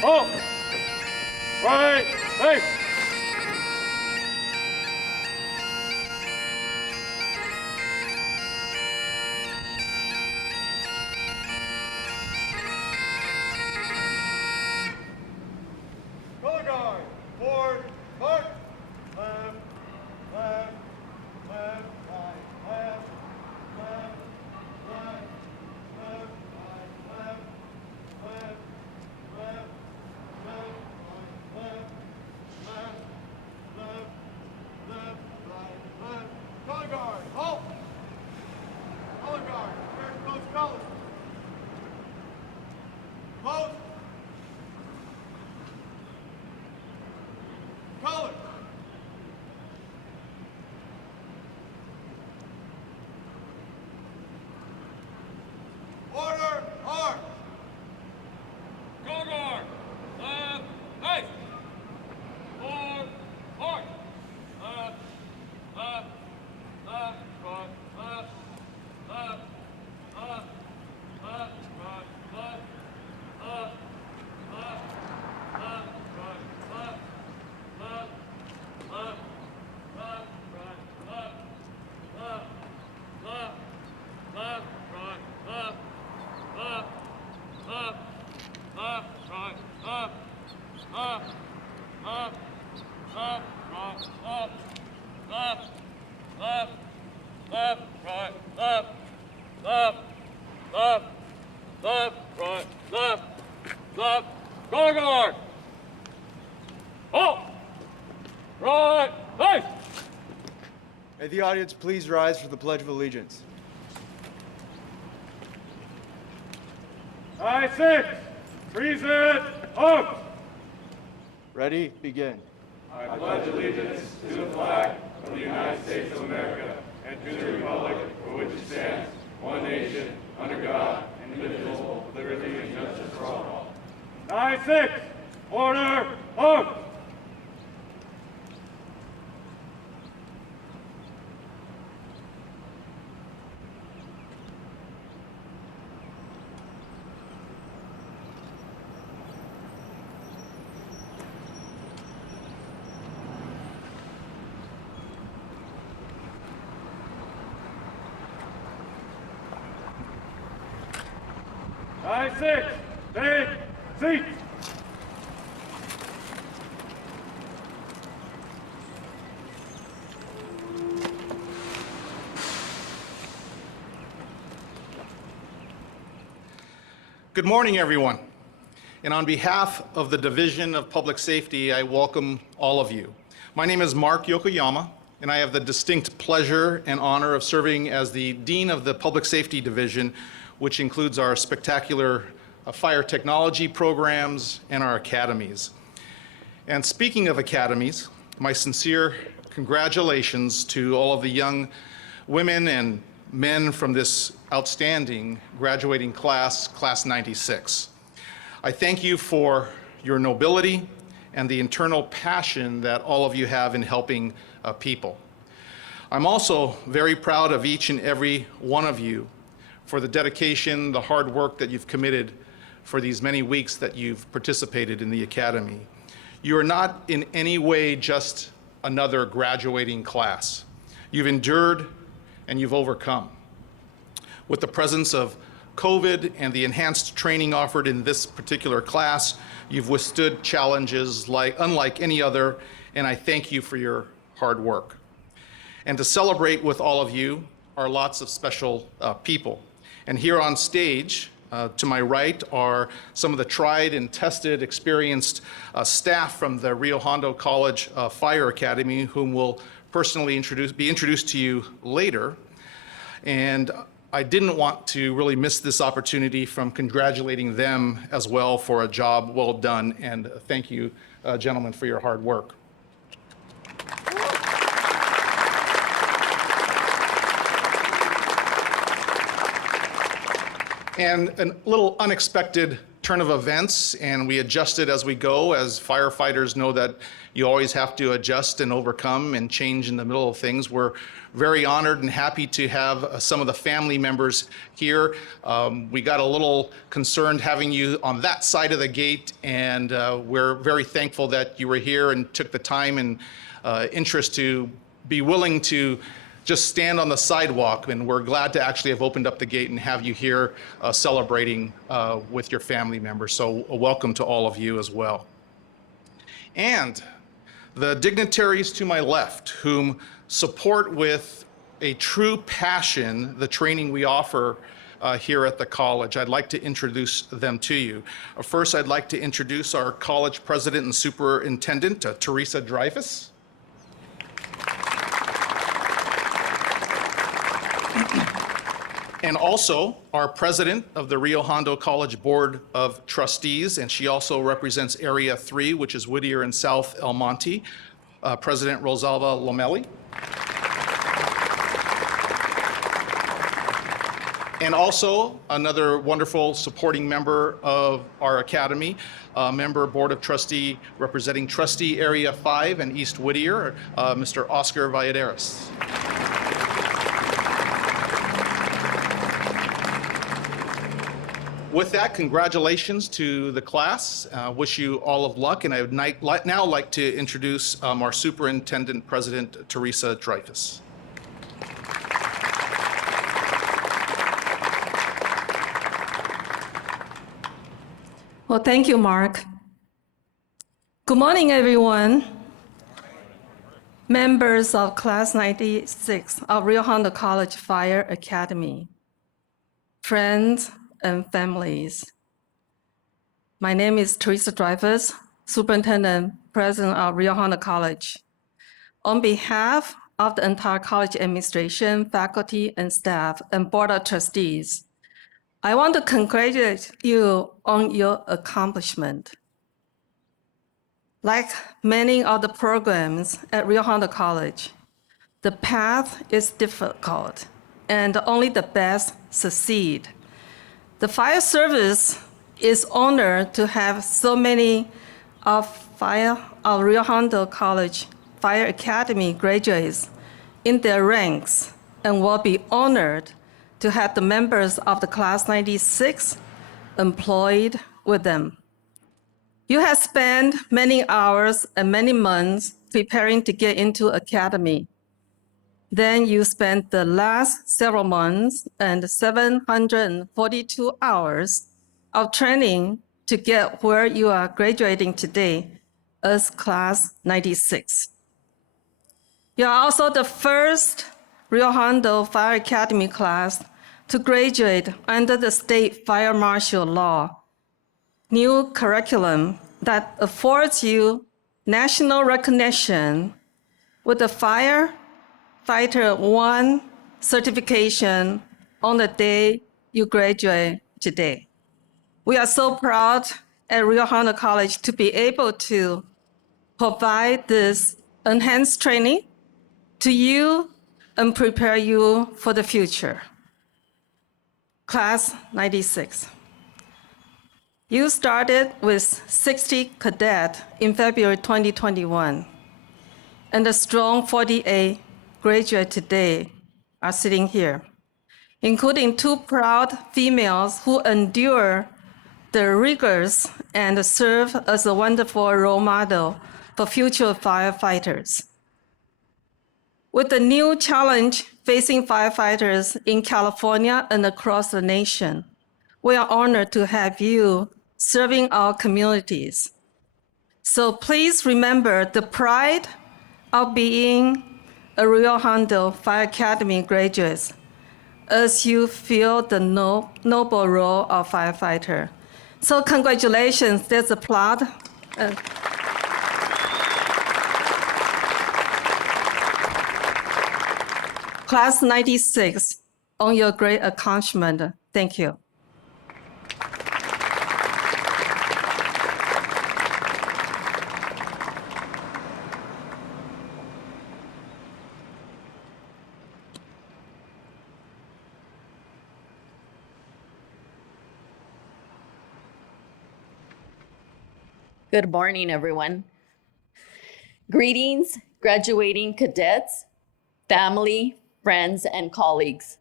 Halt! Right, face! Color guard, forward, march! Left, left, left, right, left, left, right, left, right, left, left, left, left, right, left, left, left, right, left. Color guard, halt! Color guard, prepare to close colors. Close. Color. Order, arm. Color guard, left, face. Forward, march. Left, left, left, right, left, left, left, left, right, left, left, left, left, right, left, left, left, left, right, left, left, left, left, right, left, left, left, left, right, left, left, left, left, right, left, left, left, left, right, left, left, left, left, right, left, left. Color guard. Halt. Right, face. May the audience please rise for the Pledge of Allegiance. I six. Treason. Oath. Ready? Begin. I pledge allegiance to the flag of the United States of America and to the republic for which it stands, one nation, under God, indivisible, with liberty and justice for all. I six. Order. Oath. I six. Take seats. Good morning, everyone. And on behalf of the Division of Public Safety, I welcome all of you. My name is Mark Yokoyama, and I have the distinct pleasure and honor of serving as the Dean of the Public Safety Division, which includes our spectacular fire technology programs and our academies. And speaking of academies, my sincere congratulations to all of the young women and men from this outstanding graduating class, Class 96. I thank you for your nobility and the internal passion that all of you have in helping people. I'm also very proud of each and every one of you for the dedication, the hard work that you've committed for these many weeks that you've participated in the Academy. You are not in any way just another graduating class. You've endured and you've overcome. With the presence of COVID and the enhanced training offered in this particular class, you've withstood challenges unlike any other, and I thank you for your hard work. And to celebrate with all of you are lots of special people. And here on stage, to my right, are some of the tried and tested, experienced staff from the Rio Hondo College Fire Academy, whom will personally be introduced to you later. And I didn't want to really miss this opportunity from congratulating them as well for a job well done. And thank you, gentlemen, for your hard work. And a little unexpected turn of events, and we adjusted as we go. As firefighters know that you always have to adjust and overcome and change in the middle of things. We're very honored and happy to have some of the family members here. We got a little concerned having you on that side of the gate, and we're very thankful that you were here and took the time and interest to be willing to just stand on the sidewalk, and we're glad to actually have opened up the gate and have you here celebrating with your family members. So welcome to all of you as well. And the dignitaries to my left, whom support with a true passion the training we offer here at the college, I'd like to introduce them to you. First, I'd like to introduce our college president and superintendent, Teresa Dreyfus. And also our president of the Rio Hondo College Board of Trustees, and she also represents Area 3, which is Whittier and South El Monte, President Rosalva Lomelli. And also another wonderful supporting member of our academy, member Board of Trustee representing Trustee Area 5 and East Whittier, Mr. Oscar Valladares. With that, congratulations to the class. Wish you all of luck, and I would now like to introduce our Superintendent President, Teresa Dreyfus. Well, thank you, Mark. Good morning, everyone. Members of Class 96 of Rio Hondo College Fire Academy, friends and families. My name is Teresa Dreyfus, Superintendent, President of Rio Hondo College. On behalf of the entire college administration, faculty and staff, and Board of Trustees, I want to congratulate you on your accomplishment. Like many of the programs at Rio Hondo College, the path is difficult and only the best succeed. The fire service is honored to have so many of Rio Hondo College Fire Academy graduates in their ranks, and will be honored to have the members of the Class 96 employed with them. You have spent many hours and many months preparing to get into academy. Then you spent the last several months and 742 hours of training to get where you are graduating today as Class 96. You are also the first Rio Hondo Fire Academy class to graduate under the state fire marshal law, new curriculum that affords you national recognition with the Firefighter 1 certification on the day you graduate today. We are so proud at Rio Hondo College to be able to provide this enhanced training to you and prepare you for the future. Class 96. You started with 60 cadets in February 2021, and a strong 48 graduates today are sitting here, including 2 proud females who endure the rigors and serve as a wonderful role model for future firefighters. With the new challenge facing firefighters in California and across the nation, we are honored to have you serving our communities. So please remember the pride of being a Rio Hondo Fire Academy graduate as you fill the noble role of firefighter. So congratulations, there's applaud. Class 96, on your great accomplishment. Thank you. Good morning, everyone. Greetings, graduating cadets, family, friends, and colleagues.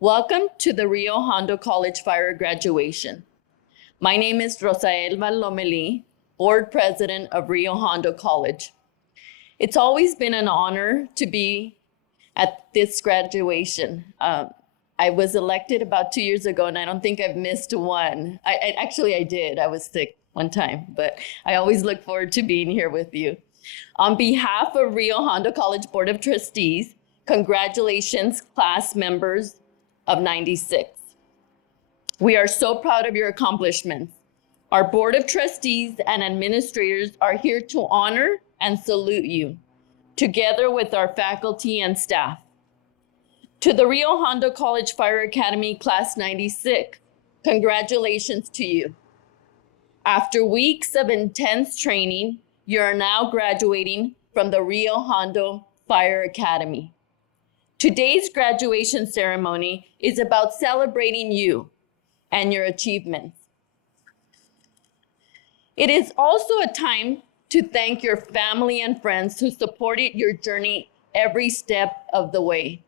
Welcome to the Rio Hondo College Fire graduation. My name is Rosaelva Lomeli, Board President of Rio Hondo College. It's always been an honor to be at this graduation. I was elected about 2 years ago, and I don't think I've missed one. I did. I was sick one time, but I always look forward to being here with you. On behalf of Rio Hondo College Board of Trustees, congratulations, class members of 96. We are so proud of your accomplishments. Our Board of Trustees and administrators are here to honor and salute you, together with our faculty and staff. To the Rio Hondo College Fire Academy Class 96, congratulations to you. After weeks of intense training, you are now graduating from the Rio Hondo Fire Academy. Today's graduation ceremony is about celebrating you and your achievements. It is also a time to thank your family and friends who supported your journey every step of the way.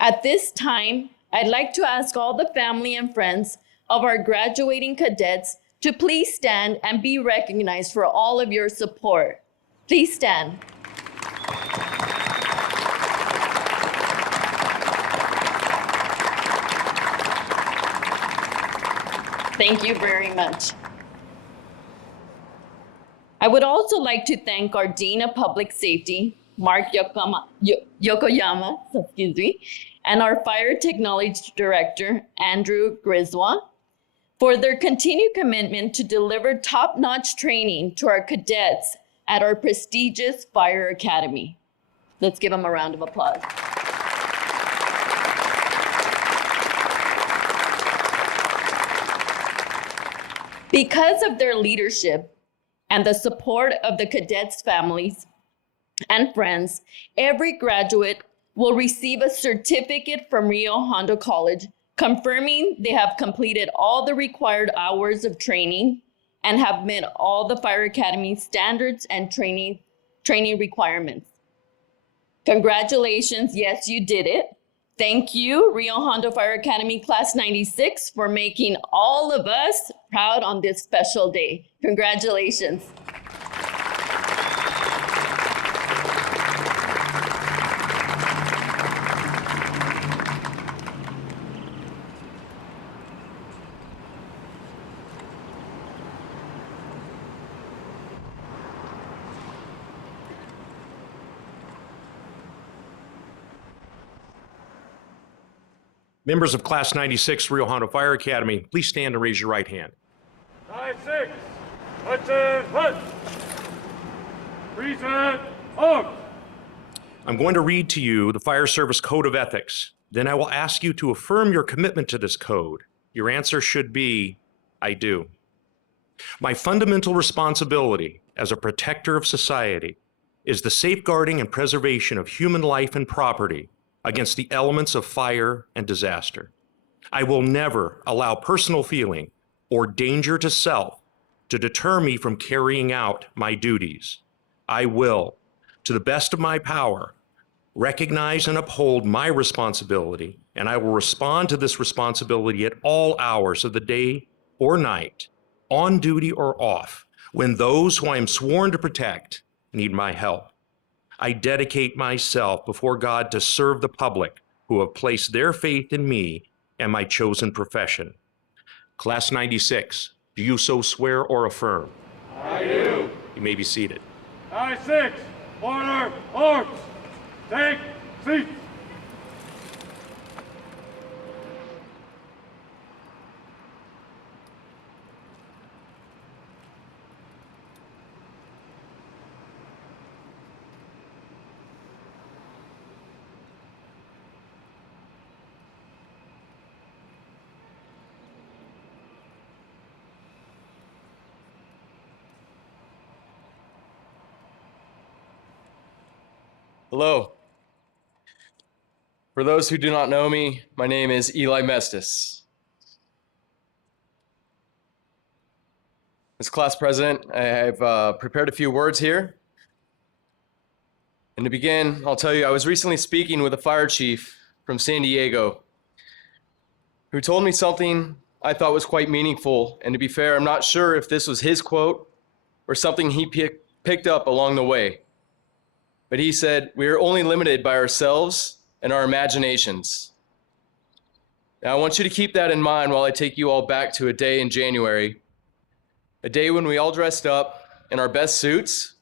At this time, I'd like to ask all the family and friends of our graduating cadets to please stand and be recognized for all of your support. Please stand. Thank you very much. I would also like to thank our Dean of Public Safety, Mark Yokoyama, and our Fire Technology Director, Andrew Griswold, for their continued commitment to deliver top-notch training to our cadets at our prestigious Fire Academy. Let's give them a round of applause. Because of their leadership and the support of the cadets' families and friends, every graduate will receive a certificate from Rio Hondo College confirming they have completed all the required hours of training and have met all the Fire Academy standards and training requirements. Congratulations, yes, you did it. Thank you, Rio Hondo Fire Academy Class 96, for making all of us proud on this special day. Congratulations. Members of Class 96 Rio Hondo Fire Academy, please stand and raise your right hand. 96, attention, hunt. Present, arms. I'm going to read to you the Fire Service Code of Ethics. Then I will ask you to affirm your commitment to this code. Your answer should be, I do. My fundamental responsibility as a protector of society is the safeguarding and preservation of human life and property against the elements of fire and disaster. I will never allow personal feeling or danger to self to deter me from carrying out my duties. I will, to the best of my power, recognize and uphold my responsibility, and I will respond to this responsibility at all hours of the day or night, on duty or off, when those who I am sworn to protect need my help. I dedicate myself before God to serve the public who have placed their faith in me and my chosen profession. Class 96, do you so swear or affirm? I do. You may be seated. 96, order, arms. Take seats. Hello. For those who do not know me, my name is Eli Mestis. As class president, I have prepared a few words here. And to begin, I'll tell you, I was recently speaking with a fire chief from San Diego who told me something I thought was quite meaningful. And to be fair, I'm not sure if this was his quote or something he picked up along the way. But he said, "We are only limited by ourselves and our imaginations." Now, I want you to keep that in mind while I take you all back to a day in January, a day when we all dressed up in our best suits,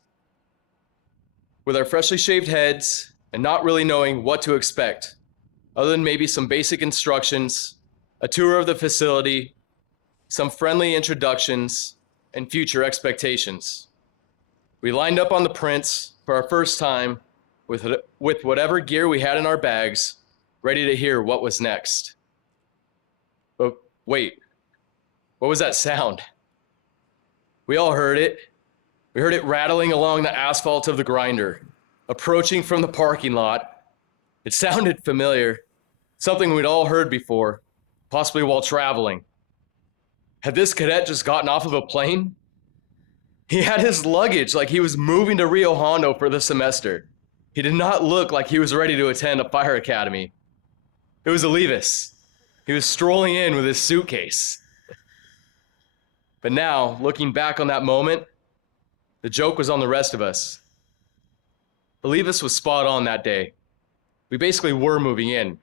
with our freshly shaved heads and not really knowing what to expect, other than maybe some basic instructions, a tour of the facility, some friendly introductions, and future expectations. We lined up on the prints for our first time with whatever gear we had in our bags, ready to hear what was next. But wait, what was that sound? We all heard it. We heard it rattling along the asphalt of the grinder, approaching from the parking lot. It sounded familiar, something we'd all heard before, possibly while traveling. Had this cadet just gotten off of a plane? He had his luggage like he was moving to Rio Hondo for the semester. He did not look like he was ready to attend a fire academy. It was Levis. He was strolling in with his suitcase. But now, looking back on that moment, the joke was on the rest of us. Levis was spot on that day. We basically were moving in.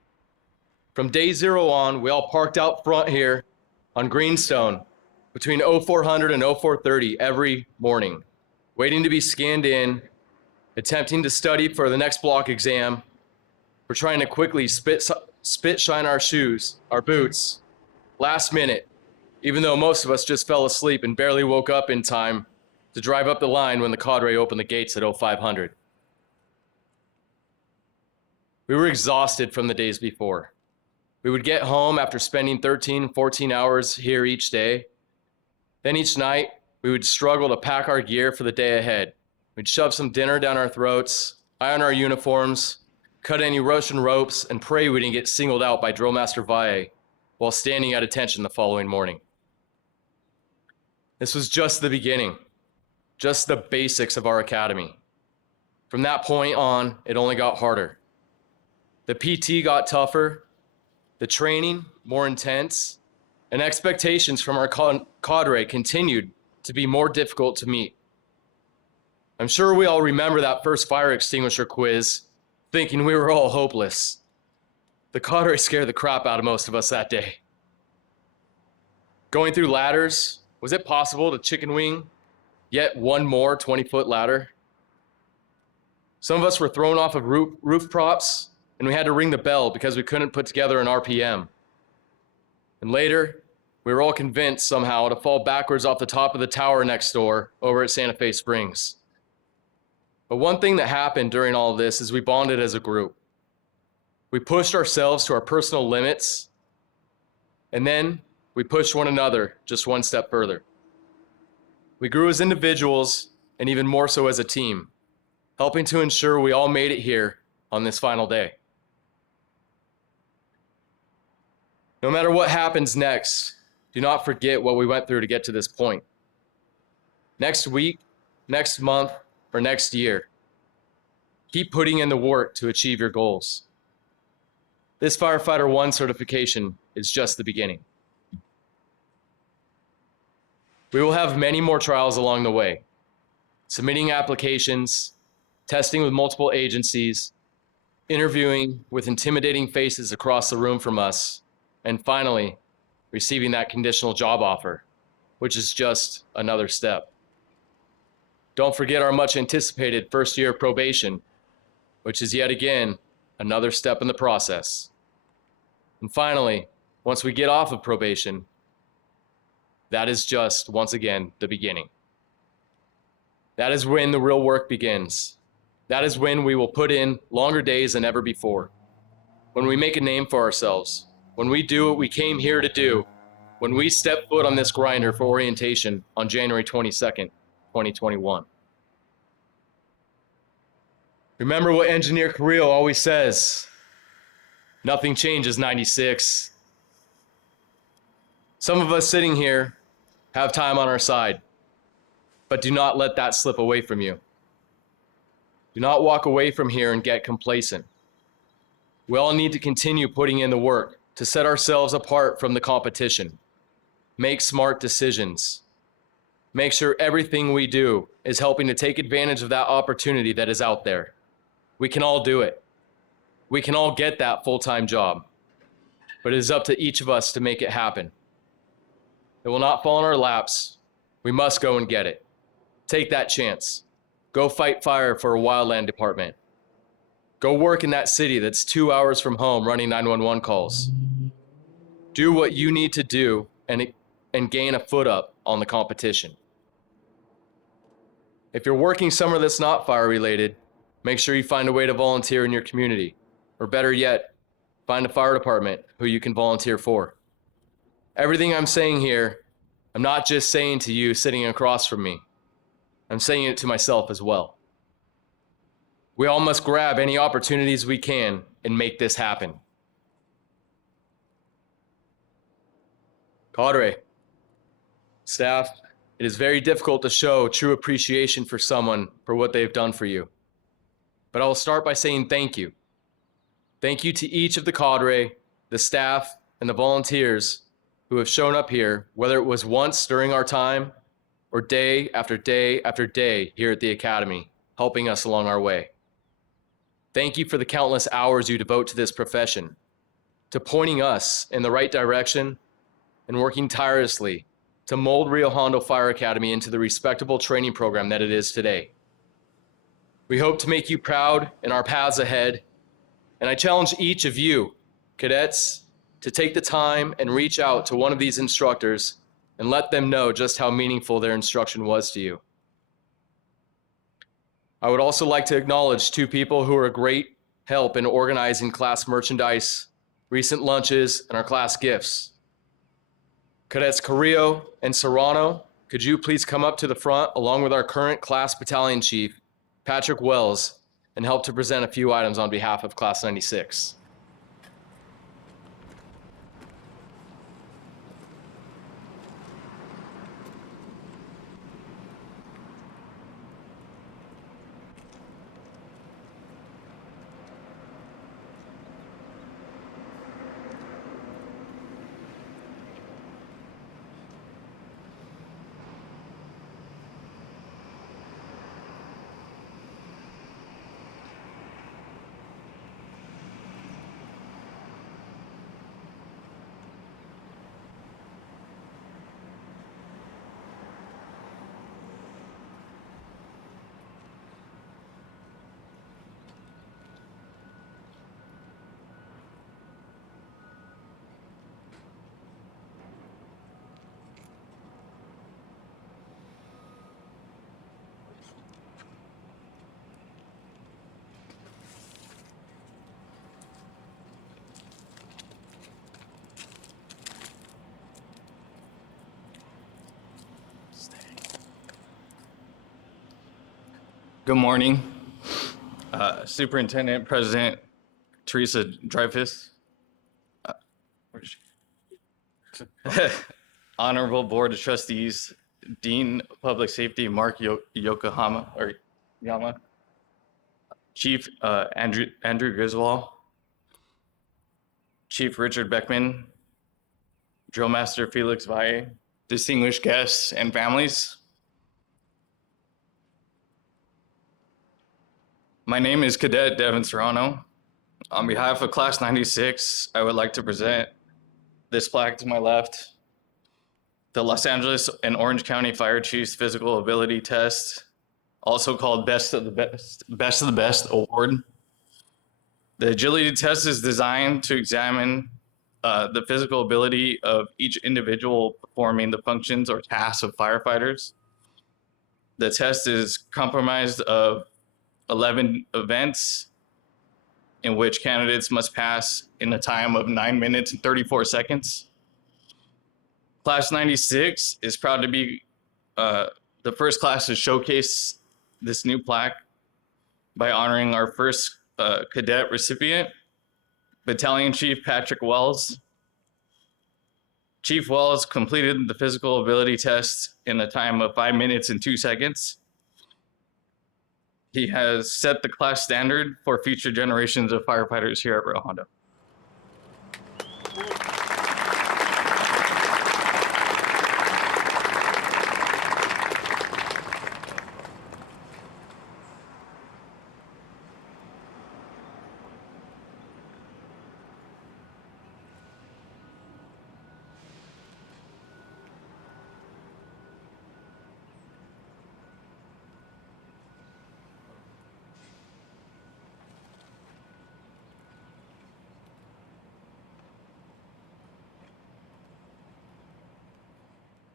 From day zero on, we all parked out front here on Greenstone between 0400 and 0430 every morning, waiting to be scanned in, attempting to study for the next block exam. We're trying to quickly spit shine our shoes, our boots, last minute, even though most of us just fell asleep and barely woke up in time to drive up the line when the cadre opened the gates at 0500. We were exhausted from the days before. We would get home after spending 13, 14 hours here each day. Then each night, we would struggle to pack our gear for the day ahead. We'd shove some dinner down our throats, iron our uniforms, cut any Russian ropes, and pray we didn't get singled out by Drill Master Valle while standing at attention the following morning. This was just the beginning, just the basics of our academy. From that point on, it only got harder. The PT got tougher, the training more intense, and expectations from our cadre continued to be more difficult to meet. I'm sure we all remember that first fire extinguisher quiz, thinking we were all hopeless. The cadre scared the crap out of most of us that day. Going through ladders, was it possible to chicken wing yet one more 20-foot ladder? Some of us were thrown off of roof props, and we had to ring the bell because we couldn't put together an RPM. And later, we were all convinced somehow to fall backwards off the top of the tower next door over at Santa Fe Springs. But one thing that happened during all of this is we bonded as a group. We pushed ourselves to our personal limits, and then we pushed one another just one step further. We grew as individuals and even more so as a team, helping to ensure we all made it here on this final day. No matter what happens next, do not forget what we went through to get to this point. Next week, next month, or next year, keep putting in the work to achieve your goals. This Firefighter 1 certification is just the beginning. We will have many more trials along the way, submitting applications, testing with multiple agencies, interviewing with intimidating faces across the room from us, and finally, receiving that conditional job offer, which is just another step. Don't forget our much anticipated first year of probation, which is yet again another step in the process. And finally, once we get off of probation, that is just, once again, the beginning. That is when the real work begins. That is when we will put in longer days than ever before. When we make a name for ourselves. When we do what we came here to do. When we step foot on this grinder for orientation on January 22nd, 2021. Remember what Engineer Carrillo always says, nothing changes 96. Some of us sitting here have time on our side. but do not let that slip away from you. Do not walk away from here and get complacent. We all need to continue putting in the work to set ourselves apart from the competition. Make smart decisions. Make sure everything we do is helping to take advantage of that opportunity that is out there. We can all do it. We can all get that full-time job, but it is up to each of us to make it happen. It will not fall in our laps. We must go and get it. Take that chance. Go fight fire for a wildland department. Go work in that city that's 2 hours from home running 911 calls. Do what you need to do and gain a foot up on the competition. If you're working somewhere that's not fire related, make sure you find a way to volunteer in your community. Or better yet, find a fire department who you can volunteer for. Everything I'm saying here, I'm not just saying to you sitting across from me. I'm saying it to myself as well. We all must grab any opportunities we can and make this happen. Cadre, staff, it is very difficult to show true appreciation for someone for what they've done for you. But I will start by saying thank you. Thank you to each of the cadre, the staff, and the volunteers who have shown up here, whether it was once during our time or day after day after day here at the Academy, helping us along our way. Thank you for the countless hours you devote to this profession, to pointing us in the right direction and working tirelessly to mold Rio Hondo Fire Academy into the respectable training program that it is today. We hope to make you proud in our paths ahead, and I challenge each of you, cadets, to take the time and reach out to one of these instructors and let them know just how meaningful their instruction was to you. I would also like to acknowledge two people who are a great help in organizing class merchandise, recent lunches, and our class gifts. Cadets Carrillo and Serrano, could you please come up to the front along with our current class battalion chief, Patrick Wells, and help to present a few items on behalf of Class 96. Good morning, Superintendent President Teresa Dreyfus, Honorable Board of Trustees, Dean of Public Safety Mark Yokohama or Yama, Chief Andrew Griswold, Chief Richard Beckman, Drill Master Felix Valle, distinguished guests and families. My name is Cadet Devin Serrano. On behalf of Class 96, I would like to present this plaque to my left, the Los Angeles and Orange County Fire Chiefs Physical Ability Test, also called Best of the Best Award. The agility test is designed to examine the physical ability of each individual performing the functions or tasks of firefighters. The test is comprised of 11 events in which candidates must pass in a time of 9 minutes and 34 seconds. Class 96 is proud to be the first class to showcase this new plaque by honoring our first cadet recipient, Battalion Chief Patrick Wells. Chief Wells completed the physical ability test in a time of 5 minutes and 2 seconds. He has set the class standard for future generations of firefighters here at Rio Hondo.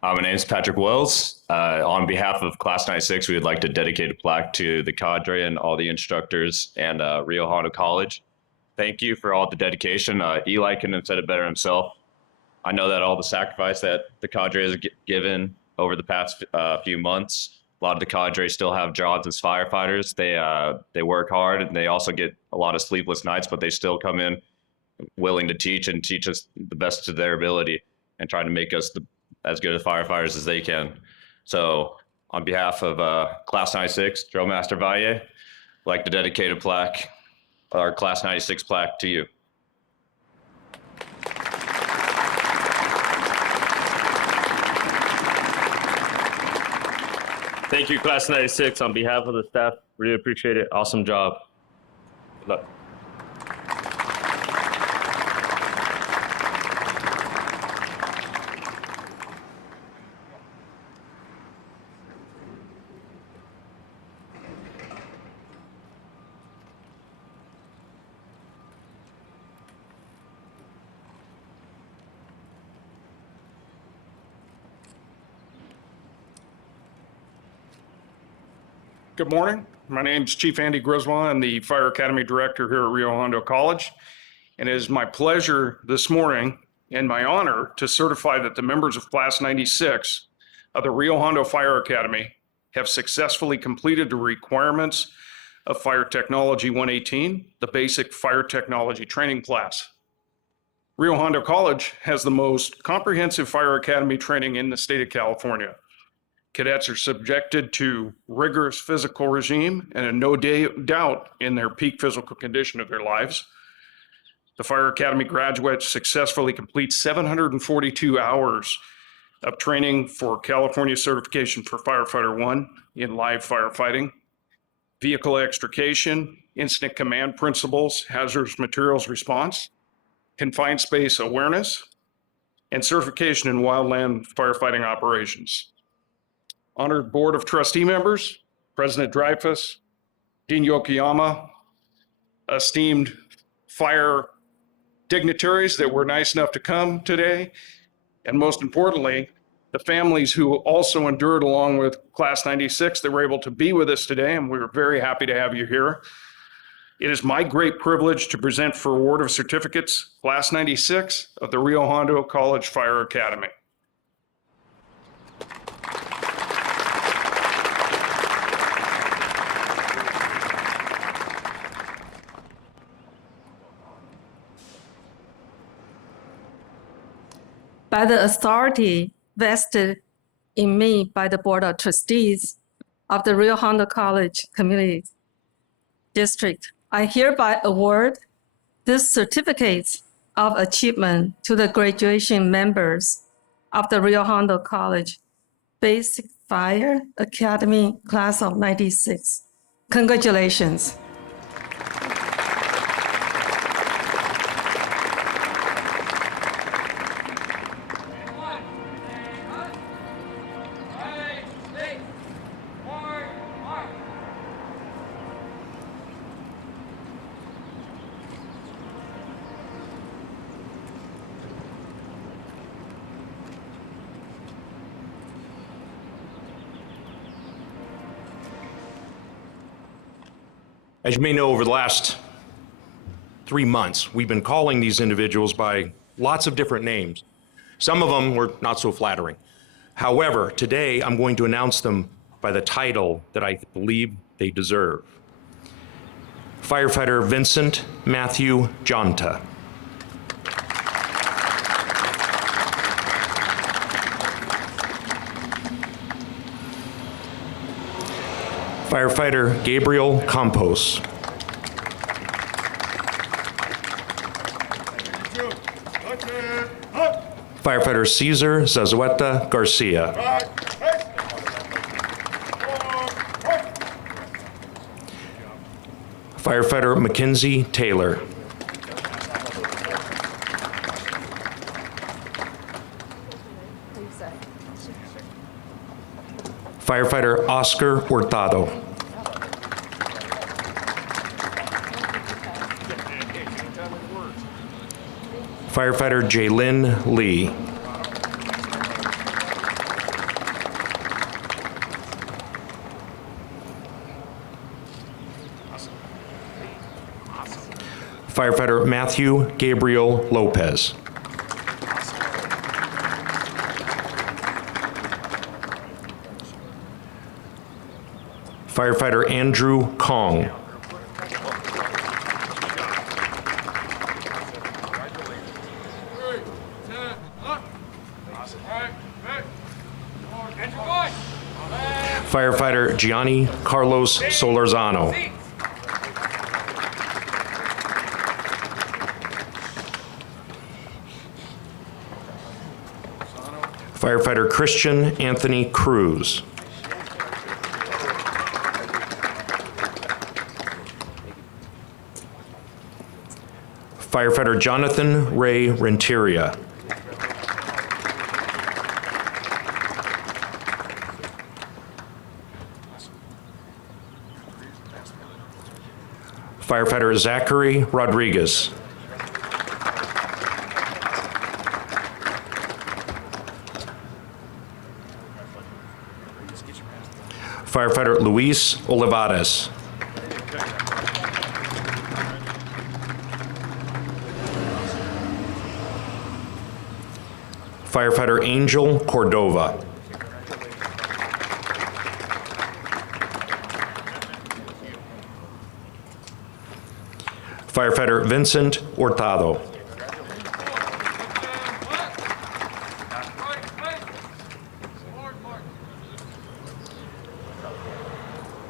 My name is Patrick Wells. On behalf of Class 96, we would like to dedicate a plaque to the cadre and all the instructors and Rio Hondo College. Thank you for all the dedication. Eli couldn't have said it better himself. I know that all the sacrifice that the cadre has given over the past few months, a lot of the cadre still have jobs as firefighters. They work hard and they also get a lot of sleepless nights, but they still come in willing to teach and teach us the best of their ability and try to make us as good as firefighters as they can. So on behalf of Class 96, Drill Master Valle, I'd like to dedicate a plaque, our Class 96 plaque to you. Thank you, Class 96. On behalf of the staff, really appreciate it. Awesome job. Good luck. Good morning. My name is Chief Andy Griswold. I'm the Fire Academy Director here at Rio Hondo College. And it is my pleasure this morning and my honor to certify that the members of Class 96 of the Rio Hondo Fire Academy have successfully completed the requirements of Fire Technology 118, the basic fire technology training class. Rio Hondo College has the most comprehensive fire academy training in the state of California. Cadets are subjected to rigorous physical regime and a no doubt in their peak physical condition of their lives. The Fire Academy graduates successfully complete 742 hours of training for California certification for Firefighter 1 in live firefighting, vehicle extrication, incident command principles, hazardous materials response, confined space awareness, and certification in wildland firefighting operations. Honored Board of Trustee members, President Dreyfus, Dean Yokoyama, esteemed fire dignitaries that were nice enough to come today, and most importantly, the families who also endured along with Class 96 that were able to be with us today, and we were very happy to have you here. It is my great privilege to present for award of certificates, Class 96 of the Rio Hondo College Fire Academy. By the authority vested in me by the Board of Trustees of the Rio Hondo College Community District, I hereby award this certificates of achievement to the graduation members of the Rio Hondo College Basic Fire Academy Class of 96. Congratulations. As you may know, over the last 3 months, we've been calling these individuals by lots of different names. Some of them were not so flattering. However, today I'm going to announce them by the title that I believe they deserve. Firefighter Vincent Matthew Jonta. Firefighter Gabriel Campos. Firefighter Cesar Zazueta Garcia. Firefighter Mackenzie Taylor. Firefighter Oscar Hurtado. Firefighter Jaylin Lee. Firefighter Matthew Gabriel Lopez. Firefighter Andrew Kong. Firefighter Gianni Carlos Solorzano. Firefighter Christian Anthony Cruz. Firefighter Jonathan Ray Renteria. Firefighter Zachary Rodriguez. Firefighter Luis Olivares. Firefighter Angel Cordova. Firefighter Vincent Hurtado.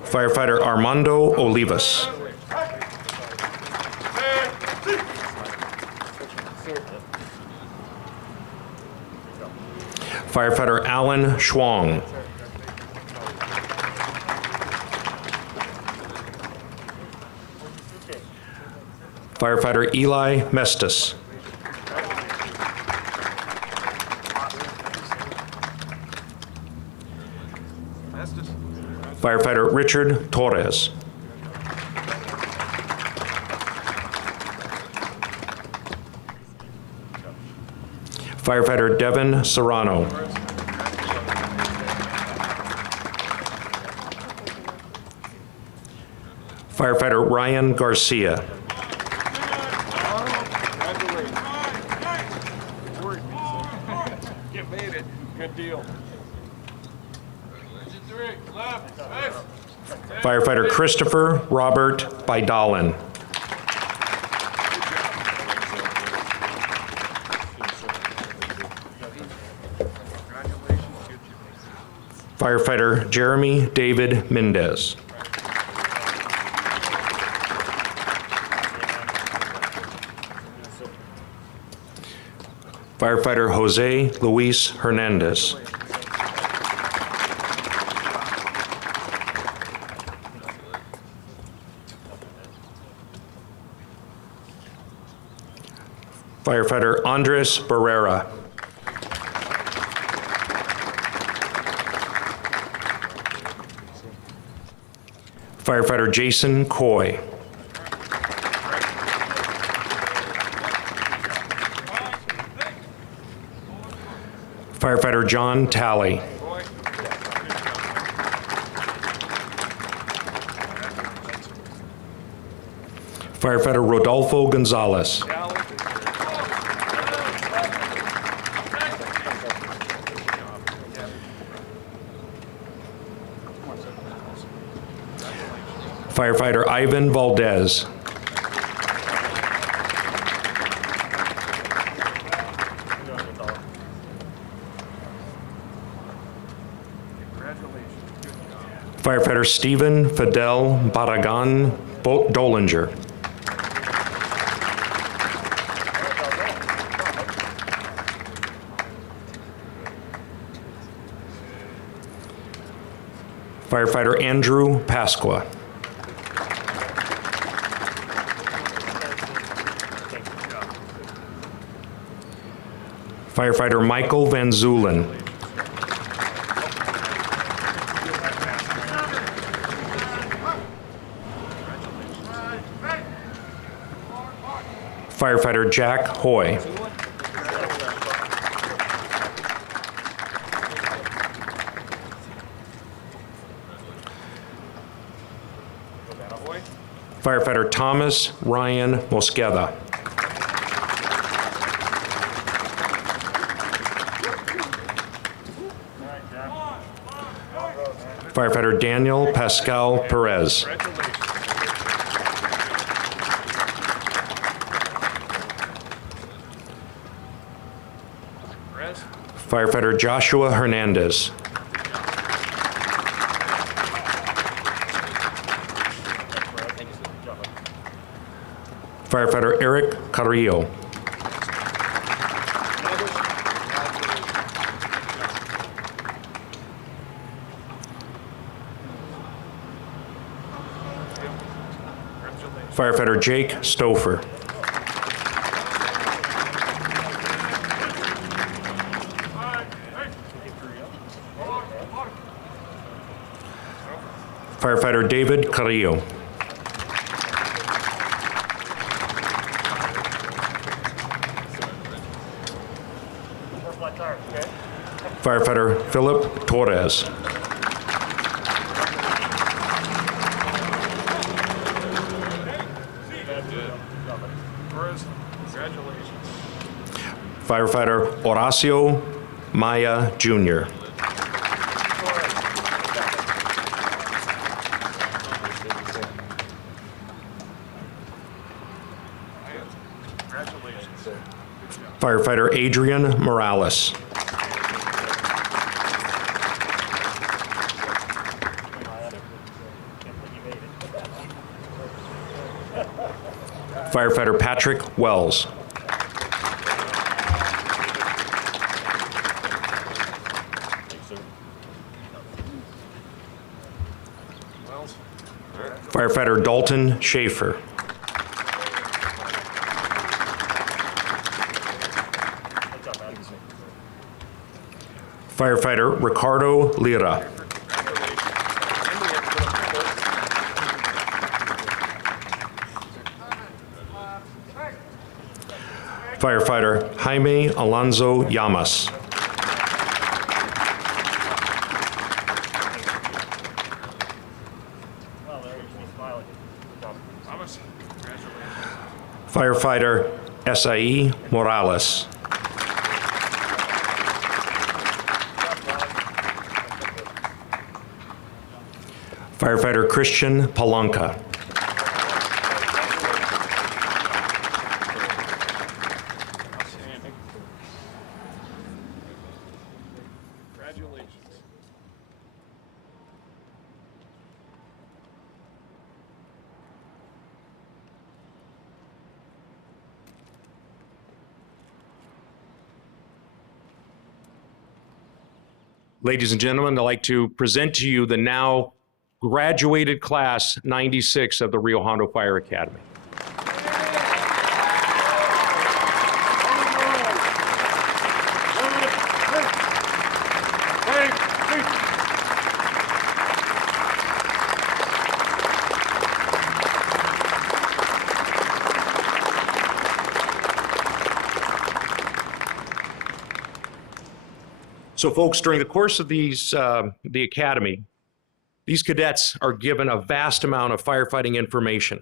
Firefighter Armando Olivas. Firefighter Alan Schwang. Firefighter Eli Mestis. Firefighter Richard Torres. Firefighter Devin Serrano. Firefighter Ryan Garcia. You made it. Good deal. Firefighter Christopher Robert Bidalin. Firefighter Jeremy David Mendez. Firefighter Jose Luis Hernandez. Firefighter Andres Barrera. Firefighter Jason Coy. Firefighter John Talley. Firefighter Rodolfo Gonzalez. Firefighter Ivan Valdez. Firefighter Firefighter Stephen Fidel Barragan Dolinger. Firefighter Andrew Pasqua. Firefighter Michael Van Zulen. Firefighter Jack Hoy. Firefighter Thomas Ryan Mosqueda. Firefighter Daniel Pascal Perez. Firefighter Joshua Hernandez. Firefighter Eric Carrillo. Firefighter Jake Stouffer. Firefighter David Carrillo. Firefighter Philip Torres. Firefighter Horacio Maya Jr. Firefighter Adrian Morales. Firefighter Patrick Wells. Firefighter Dalton Schaefer. Firefighter Ricardo Lira. Firefighter Jaime Alonso Llamas. Firefighter Esai Morales. Firefighter Christian Palanca. Ladies and gentlemen, I'd like to present to you the now graduated class 96 of the Rio Hondo Fire Academy. So folks, during the course of the academy, these cadets are given a vast amount of firefighting information.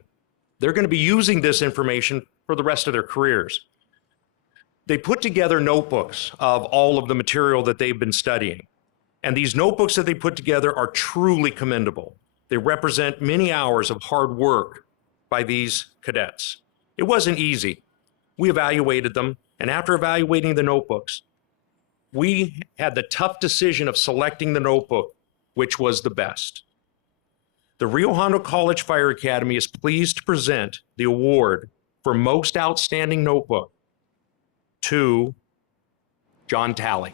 They're going to be using this information for the rest of their careers. They put together notebooks of all of the material that they've been studying. And these notebooks that they put together are truly commendable. They represent many hours of hard work by these cadets. It wasn't easy. We evaluated them, and after evaluating the notebooks, we had the tough decision of selecting the notebook which was the best. The Rio Hondo College Fire Academy is pleased to present the award for Most Outstanding Notebook to John Talley.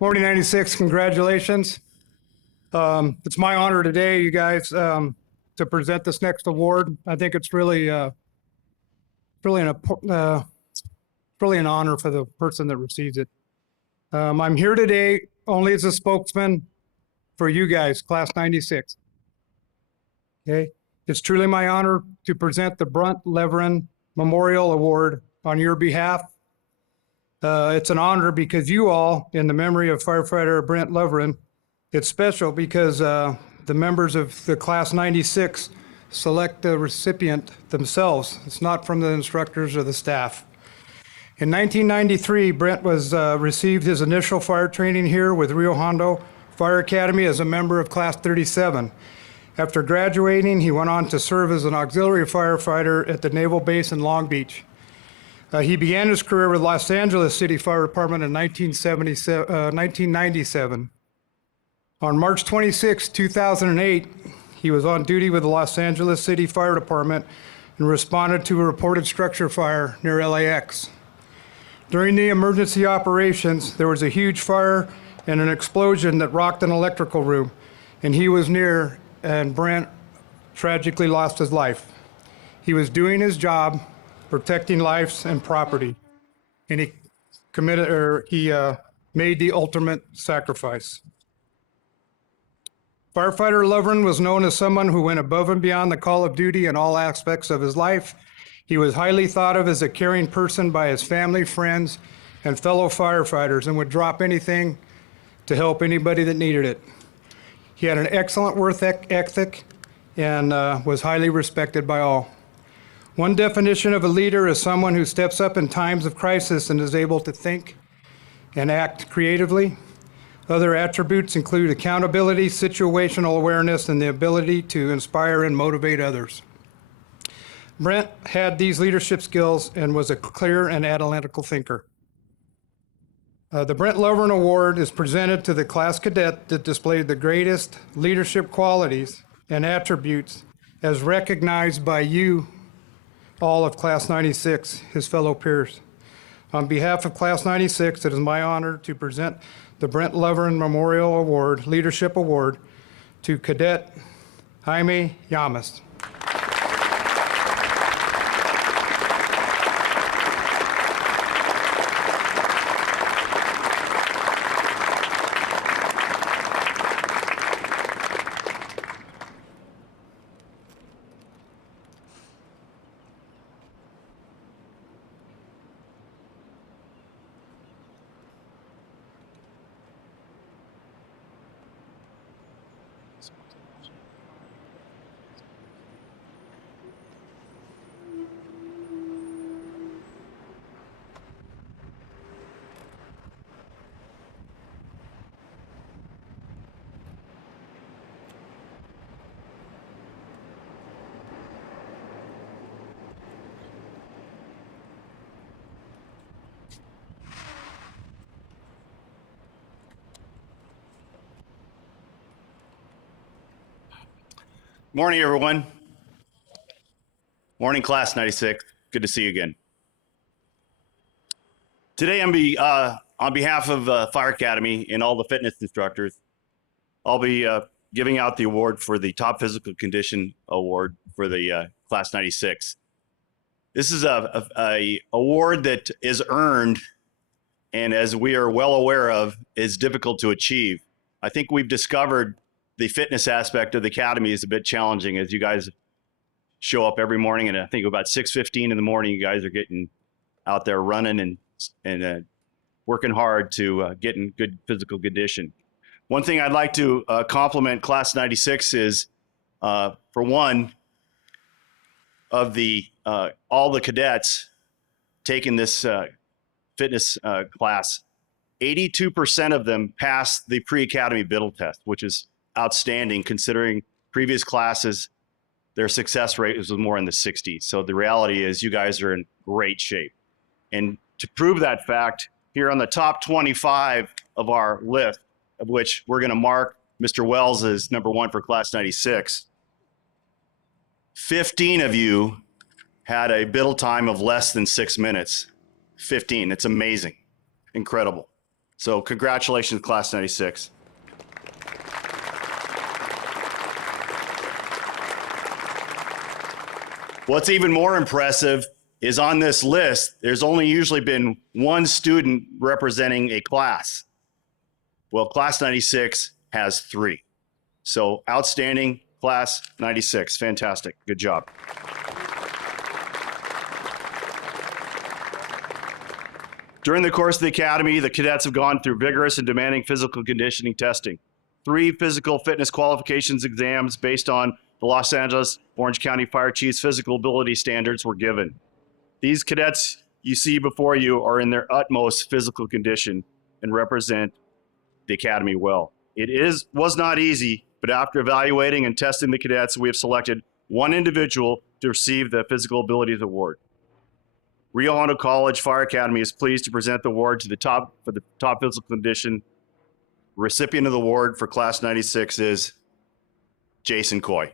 Morning 96, congratulations. It's my honor today, you guys, to present this next award. I think it's really an honor for the person that receives it. I'm here today only as a spokesman for you guys, class 96. Okay, it's truly my honor to present the Brent Leverin Memorial Award on your behalf. It's an honor because you all, in the memory of firefighter Brent Leverin, it's special because the members of the class 96 select the recipient themselves. It's not from the instructors or the staff. In 1993, Brent was received his initial fire training here with Rio Hondo Fire Academy as a member of class 37. After graduating, he went on to serve as an auxiliary firefighter at the Naval Base in Long Beach. He began his career with Los Angeles City Fire Department in 1997. On March 26, 2008, he was on duty with the Los Angeles City Fire Department and responded to a reported structure fire near LAX. During the emergency operations, there was a huge fire and an explosion that rocked an electrical room, and he was near, and Brent tragically lost his life. He was doing his job, protecting lives and property, and he made the ultimate sacrifice. Firefighter Leverin was known as someone who went above and beyond the call of duty in all aspects of his life. He was highly thought of as a caring person by his family, friends, and fellow firefighters, and would drop anything to help anybody that needed it. He had an excellent work ethic and was highly respected by all. One definition of a leader is someone who steps up in times of crisis and is able to think and act creatively. Other attributes include accountability, situational awareness, and the ability to inspire and motivate others. Brent had these leadership skills and was a clear and analytical thinker. The Brent Leverin Award is presented to the class cadet that displayed the greatest leadership qualities and attributes as recognized by you, all of class 96, his fellow peers. On behalf of class 96, it is my honor to present the Brent Leverin Memorial Award, Leadership Award, to Cadet Jaime Llamas. Morning, everyone. Morning, class 96. Good to see you again. Today, on behalf of Fire Academy and all the fitness instructors, I'll be giving out the award for the Top Physical Condition Award for the class 96. This is a award that is earned, and as we are well aware of, is difficult to achieve. I think we've discovered the fitness aspect of the academy is a bit challenging as you guys show up every morning, and I think about 6:15 in the morning, you guys are getting out there running and working hard to get in good physical condition. One thing I'd like to compliment Class 96 is, for one, of the all the cadets taking this fitness class, 82% of them passed the pre-academy BIDL test, which is outstanding considering previous classes, their success rate was more in the 60s. So the reality is you guys are in great shape. And to prove that fact, here on the top 25 of our list, of which we're going to mark Mr. Wells as number 1 for Class 96, 15 of you had a BIDL time of less than 6 minutes. 15. It's amazing. Incredible. So congratulations, Class 96. What's even more impressive is on this list, there's only usually been one student representing a class. Well, Class 96 has 3. So outstanding, Class 96. Fantastic. Good job. During the course of the academy, the cadets have gone through vigorous and demanding physical conditioning testing. 3 physical fitness qualifications exams based on the Los Angeles Orange County Fire Chief's physical ability standards were given. These cadets you see before you are in their utmost physical condition and represent the academy well. It was not easy, but after evaluating and testing the cadets, we have selected one individual to receive the Physical Abilities Award. Rio Hondo College Fire Academy is pleased to present the award to the top physical condition. Recipient of the award for Class 96 is Jason Coy.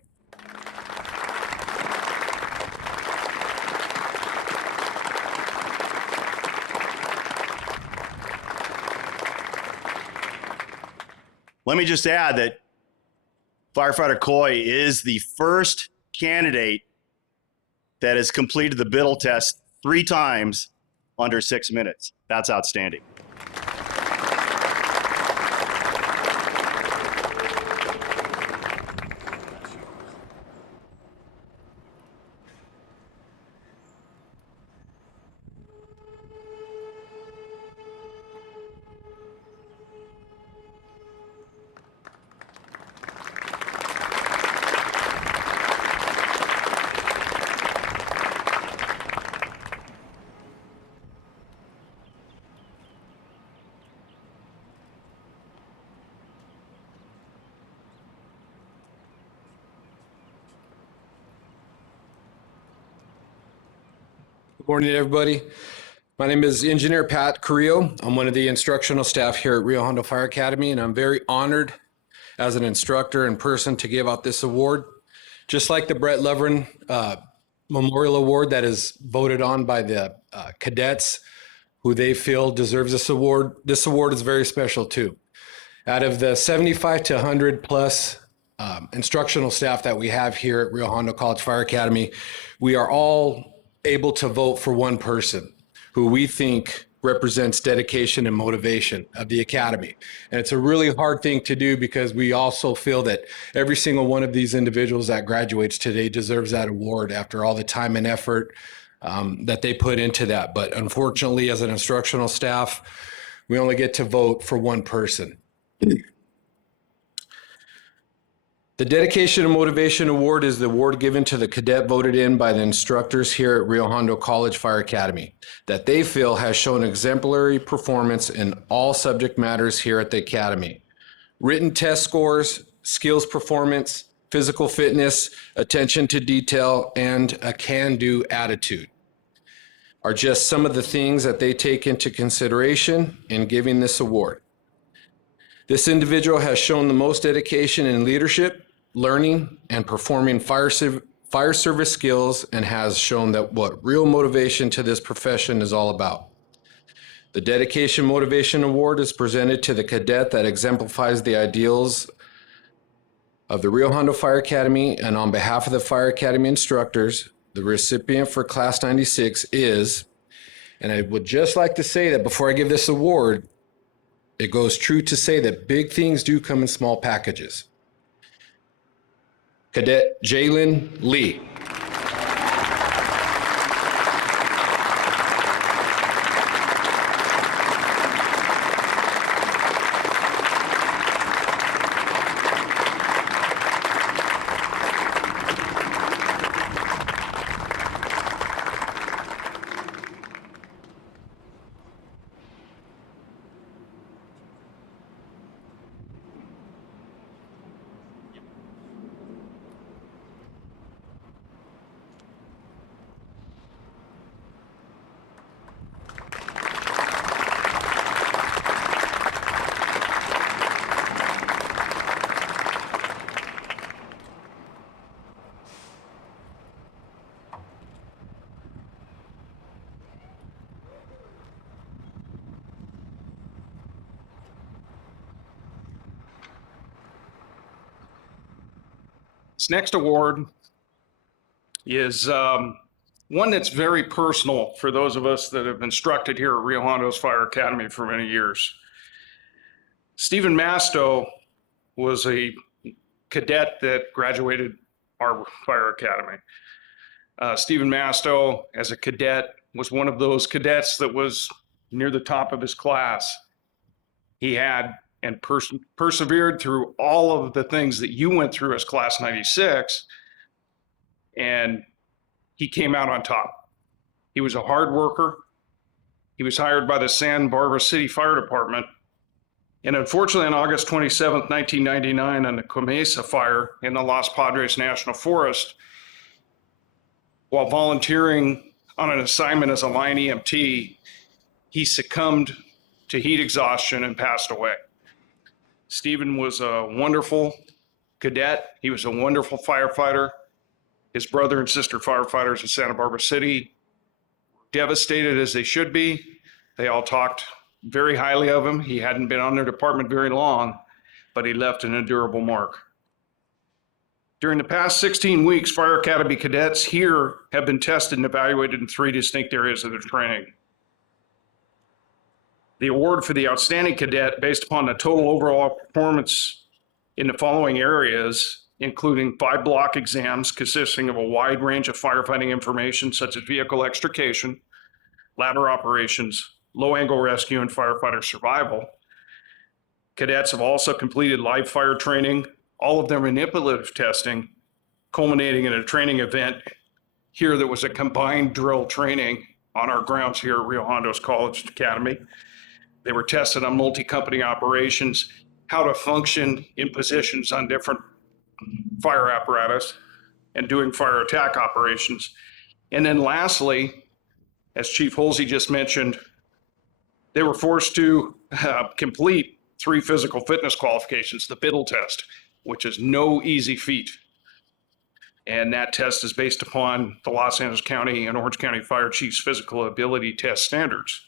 Let me just add that Firefighter Coy is the first candidate that has completed the BIDL test 3 times under 6 minutes. That's outstanding. Good morning, everybody. My name is Engineer Pat Carrillo. I'm one of the instructional staff here at Rio Hondo Fire Academy, and I'm very honored as an instructor and person to give out this award. Just like the Brett Lovren Memorial Award that is voted on by the cadets who they feel deserves this award is very special too. Out of the 75 to 100 plus instructional staff that we have here at Rio Hondo College Fire Academy, we are all able to vote for one person who we think represents dedication and motivation of the academy. And it's a really hard thing to do because we also feel that every single one of these individuals that graduates today deserves that award after all the time and effort that they put into that. But unfortunately, as an instructional staff, we only get to vote for one person. The Dedication and Motivation Award is the award given to the cadet voted in by the instructors here at Rio Hondo College Fire Academy that they feel has shown exemplary performance in all subject matters here at the academy. Written test scores, skills performance, physical fitness, attention to detail, and a can-do attitude are just some of the things that they take into consideration in giving this award. This individual has shown the most dedication in leadership, learning, and performing fire service skills, and has shown that what real motivation to this profession is all about. The Dedication Motivation Award is presented to the cadet that exemplifies the ideals of the Rio Hondo Fire Academy, and on behalf of the Fire Academy instructors, the recipient for Class 96 is, and I would just like to say that before I give this award, it goes true to say that big things do come in small packages. Cadet Jalen Lee. This next award is one that's very personal for those of us that have instructed here at Rio Hondo's Fire Academy for many years. Stephen Masto was a cadet that graduated our fire academy. Stephen Masto, as a cadet, was one of those cadets that was near the top of his class. He had and persevered through all of the things that you went through as Class 96, and he came out on top. He was a hard worker. He was hired by the Santa Barbara City Fire Department. And unfortunately, on August 27th, 1999, on the Comesa fire in the Los Padres National Forest, while volunteering on an assignment as a line EMT, he succumbed to heat exhaustion and passed away. Stephen was a wonderful cadet. He was a wonderful firefighter. His brother and sister firefighters in Santa Barbara City, devastated as they should be. They all talked very highly of him. He hadn't been on their department very long, but he left an indelible mark. During the past 16 weeks, Fire Academy cadets here have been tested and evaluated in 3 distinct areas of their training. The award for the outstanding cadet, based upon the total overall performance in the following areas, including 5 block exams consisting of a wide range of firefighting information such as vehicle extrication, ladder operations, low-angle rescue, and firefighter survival. Cadets have also completed live fire training, all of their manipulative testing, culminating in a training event here that was a combined drill training on our grounds here at Rio Hondo's College Academy. They were tested on multi-company operations, how to function in positions on different fire apparatus, and doing fire attack operations. And then lastly, as Chief Holsey just mentioned, they were forced to complete 3 physical fitness qualifications, the Biddle test, which is no easy feat. And that test is based upon the Los Angeles County and Orange County Fire Chiefs Physical Ability Test standards.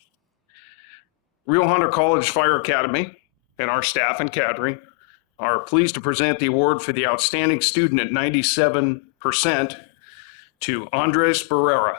Rio Hondo College Fire Academy and our staff and cadre are pleased to present the award for the outstanding student at 97% to Andres Barrera.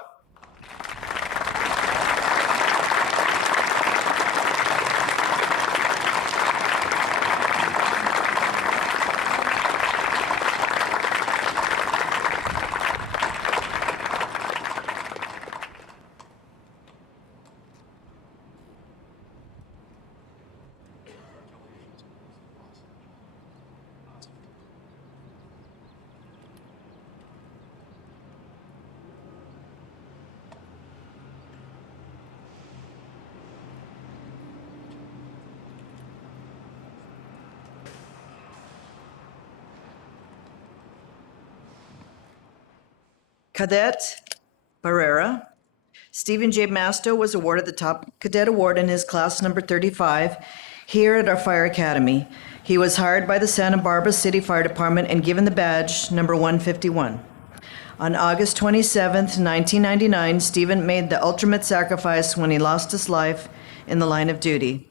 Cadet Barrera. Stephen J. Masto was awarded the Top Cadet Award in his class number 35 here at our Fire Academy. He was hired by the Santa Barbara City Fire Department and given the badge number 151. On August 27th, 1999, Stephen made the ultimate sacrifice when he lost his life in the line of duty.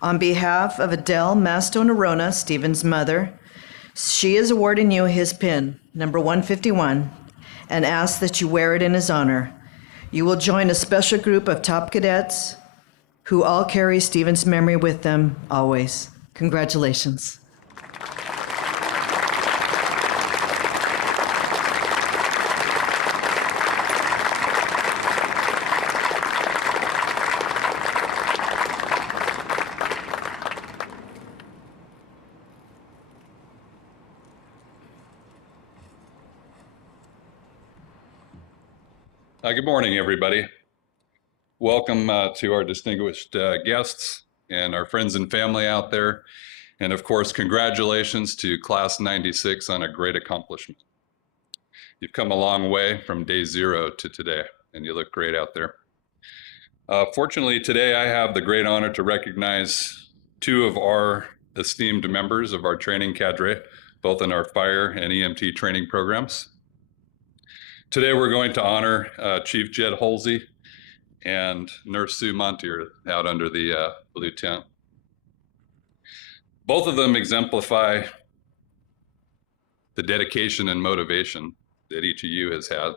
On behalf of Adele Masto Nerona, Stephen's mother, she is awarding you his pin, number 151, and asks that you wear it in his honor. You will join a special group of top cadets who all carry Stephen's memory with them always. Congratulations. Good morning, everybody. Welcome to our distinguished guests and our friends and family out there. And of course, congratulations to Class 96 on a great accomplishment. You've come a long way from day 0 to today, and you look great out there. Fortunately, today I have the great honor to recognize 2 of our esteemed members of our training cadre, both in our fire and EMT training programs. Today, we're going to honor Chief Jed Holsey and Nurse Sue Montier out under the blue tent. Both of them exemplify the dedication and motivation that each of you has had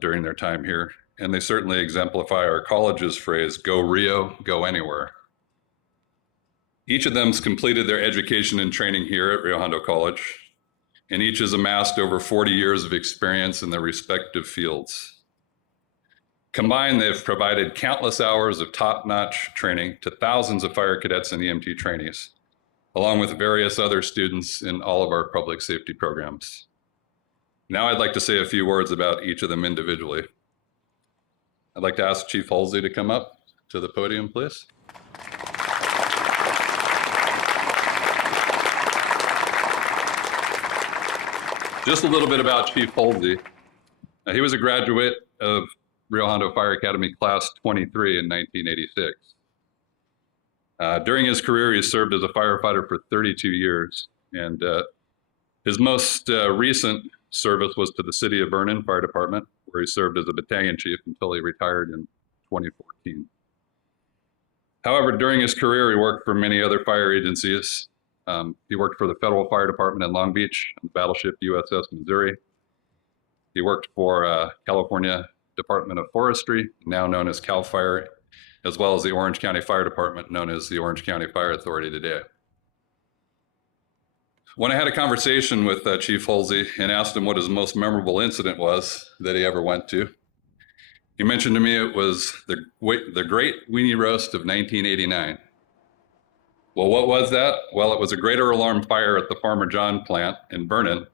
during their time here. And they certainly exemplify our college's phrase, go Rio, go anywhere. Each of them's completed their education and training here at Rio Hondo College, and each has amassed over 40 years of experience in their respective fields. Combined, they've provided countless hours of top-notch training to thousands of fire cadets and EMT trainees, along with various other students in all of our public safety programs. Now I'd like to say a few words about each of them individually. I'd like to ask Chief Halsey to come up to the podium, please. Just a little bit about Chief Halsey. He was a graduate of Rio Hondo Fire Academy Class 23 in 1986. During his career, he served as a firefighter for 32 years, and his most recent service was to the City of Vernon Fire Department, where he served as a battalion chief until he retired in 2014. However, during his career, he worked for many other fire agencies. He worked for the Federal Fire Department in Long Beach on the battleship USS Missouri. He worked for California Department of Forestry, now known as CAL FIRE, as well as the Orange County Fire Department, known as the Orange County Fire Authority today. When I had a conversation with Chief Halsey and asked him what his most memorable incident was that he ever went to, he mentioned to me it was the Great Weenie Roast of 1989. Well, what was that? Well, it was a greater alarm fire at the Farmer John plant in Vernon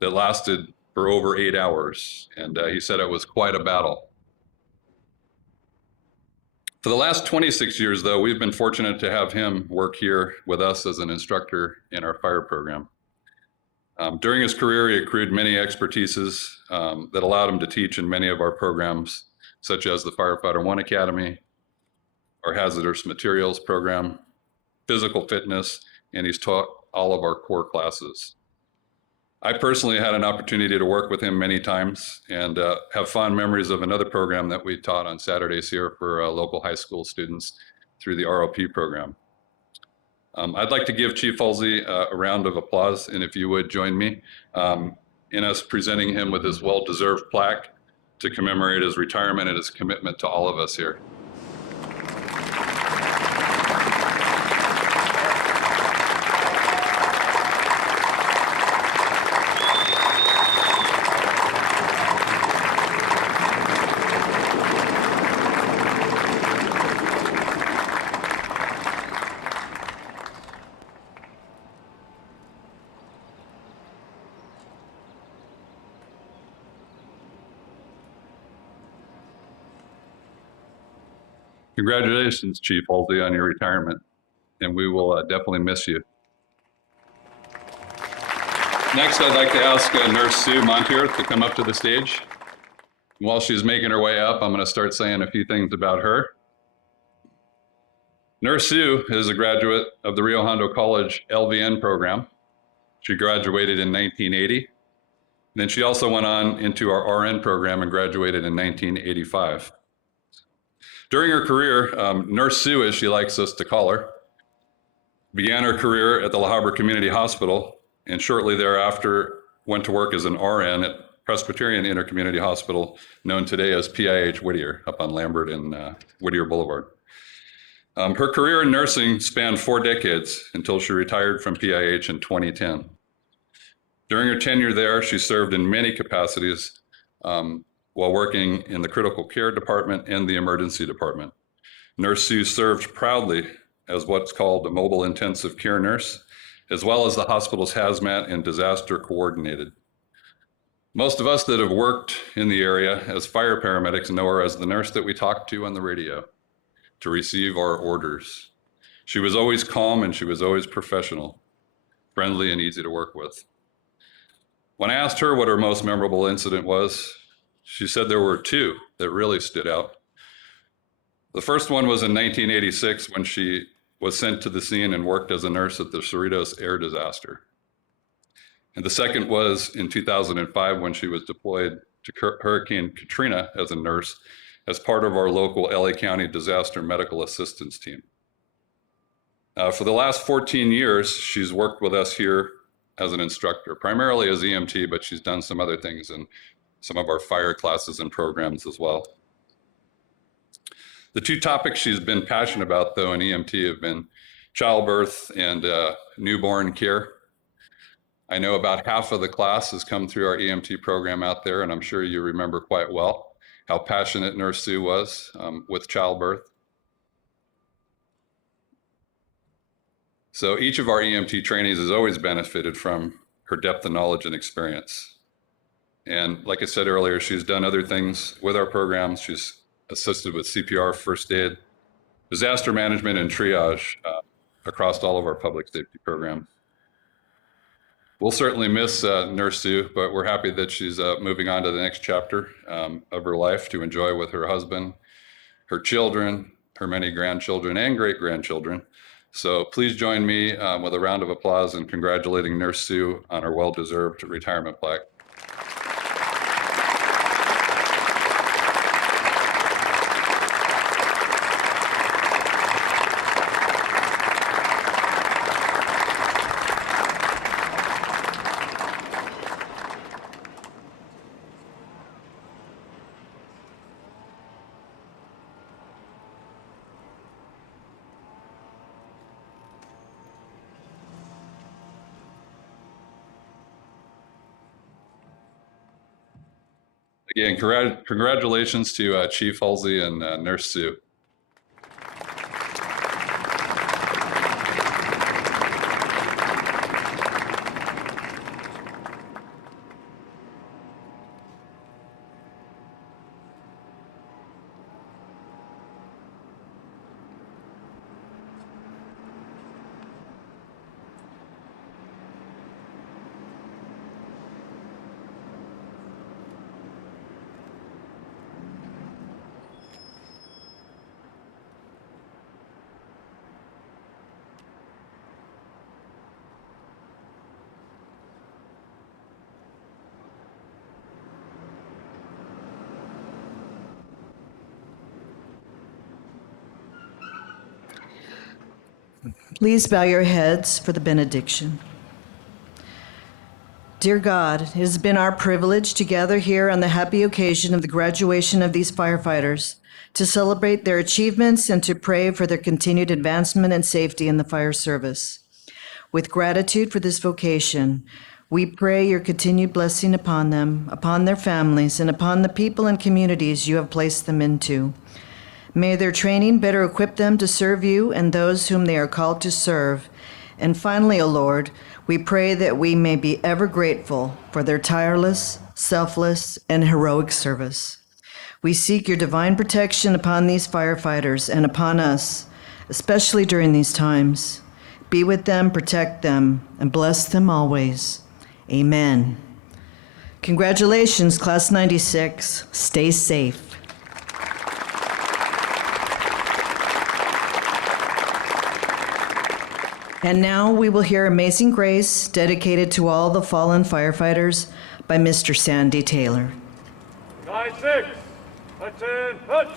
that lasted for over 8 hours, and he said it was quite a battle. For the last 26 years, though, we've been fortunate to have him work here with us as an instructor in our fire program. During his career, he accrued many expertises that allowed him to teach in many of our programs, such as the Firefighter One Academy, our hazardous materials program, physical fitness, and he's taught all of our core classes. I personally had an opportunity to work with him many times and have fond memories of another program that we taught on Saturdays here for local high school students through the ROP program. I'd like to give Chief Halsey a round of applause, and if you would join me in us presenting him with his well-deserved plaque to commemorate his retirement and his commitment to all of us here. Congratulations, Chief Halsey, on your retirement, and we will definitely miss you. Next, I'd like to ask Nurse Sue Montier to come up to the stage. While she's making her way up, I'm going to start saying a few things about her. Nurse Sue is a graduate of the Rio Hondo College LVN program. She graduated in 1980. Then she also went on into our RN program and graduated in 1985. During her career, Nurse Sue, as she likes us to call her, began her career at the La Habra Community Hospital, and shortly thereafter went to work as an RN at Presbyterian Intercommunity Hospital, known today as PIH Whittier, up on Lambert and Whittier Boulevard. Her career in nursing spanned 4 decades until she retired from PIH in 2010. During her tenure there, she served in many capacities while working in the critical care department and the emergency department. Nurse Sue served proudly as what's called a mobile intensive care nurse, as well as the hospital's hazmat and disaster coordinated. Most of us that have worked in the area as fire paramedics know her as the nurse that we talk to on the radio to receive our orders. She was always calm and she was always professional, friendly and easy to work with. When I asked her what her most memorable incident was, she said there were 2 that really stood out. The first one was in 1986 when she was sent to the scene and worked as a nurse at the Cerritos air disaster. And the second was in 2005 when she was deployed to Hurricane Katrina as a nurse as part of our local LA County Disaster Medical Assistance Team. For the last 14 years, she's worked with us here as an instructor, primarily as EMT, but she's done some other things in some of our fire classes and programs as well. The two topics she's been passionate about, though, in EMT have been childbirth and newborn care. I know about half of the class has come through our EMT program out there, and I'm sure you remember quite well how passionate Nurse Sue was with childbirth. So each of our EMT trainees has always benefited from her depth of knowledge and experience. And like I said earlier, she's done other things with our programs. She's assisted with CPR, first aid, disaster management, and triage across all of our public safety programs. We'll certainly miss Nurse Sue, but we're happy that she's moving on to the next chapter of her life to enjoy with her husband, her children, her many grandchildren and great-grandchildren. So please join me with a round of applause in congratulating Nurse Sue on her well-deserved retirement plaque. Again, congratulations to Chief Halsey and Nurse Sue. Please bow your heads for the benediction. Dear God, it has been our privilege to gather here on the happy occasion of the graduation of these firefighters, to celebrate their achievements and to pray for their continued advancement and safety in the fire service. With gratitude for this vocation, we pray your continued blessing upon them, upon their families, and upon the people and communities you have placed them into. May their training better equip them to serve you and those whom they are called to serve. And finally, O Lord, we pray that we may be ever grateful for their tireless, selfless, and heroic service. We seek your divine protection upon these firefighters and upon us, especially during these times. Be with them, protect them, and bless them always. Amen. Congratulations, Class 96. Stay safe. And now we will hear Amazing Grace, dedicated to all the fallen firefighters, by Mr. Sandy Taylor. 9-6, attend, hut.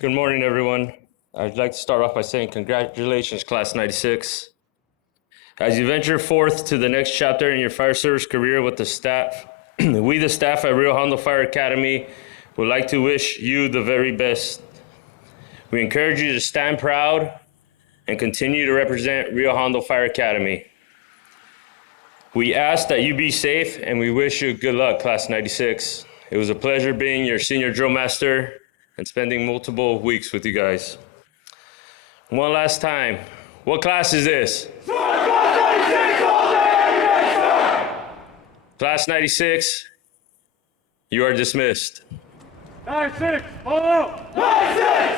Good morning, everyone. I'd like to start off by saying congratulations, Class 96. As you venture forth to the next chapter in your fire service career with the staff, we, the staff at Rio Hondo Fire Academy, would like to wish you the very best. We encourage you to stand proud and continue to represent Rio Hondo Fire Academy. We ask that you be safe, and we wish you good luck, Class 96. It was a pleasure being your senior drill master and spending multiple weeks with you guys. One last time, what class is this? Class 96, you are dismissed. 96, follow! 96!